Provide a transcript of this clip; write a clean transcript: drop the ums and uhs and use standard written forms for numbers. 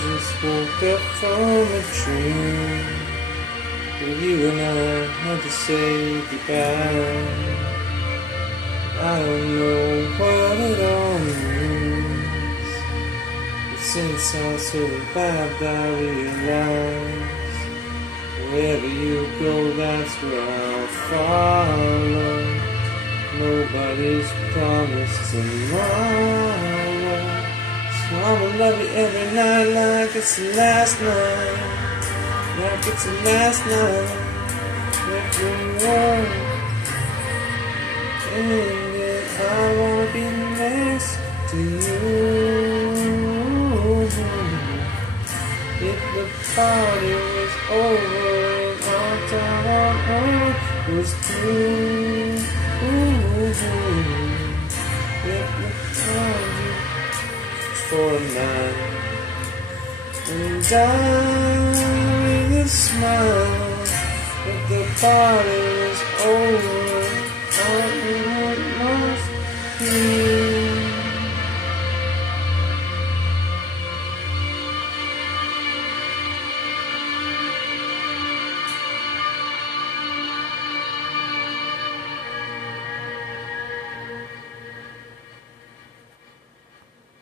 just woke up from a dream where you and I had to say goodbye. I don't know what it all means, but since I survived I realize wherever you go, that's where I'll follow. Nobody's promised tomorrow, so I'ma love you every night like it's the last night, like it's the last night. If you want it, I wanna be next to you. If the party was over and our time on earth was through, if the party was for a night and die with a smile, if the party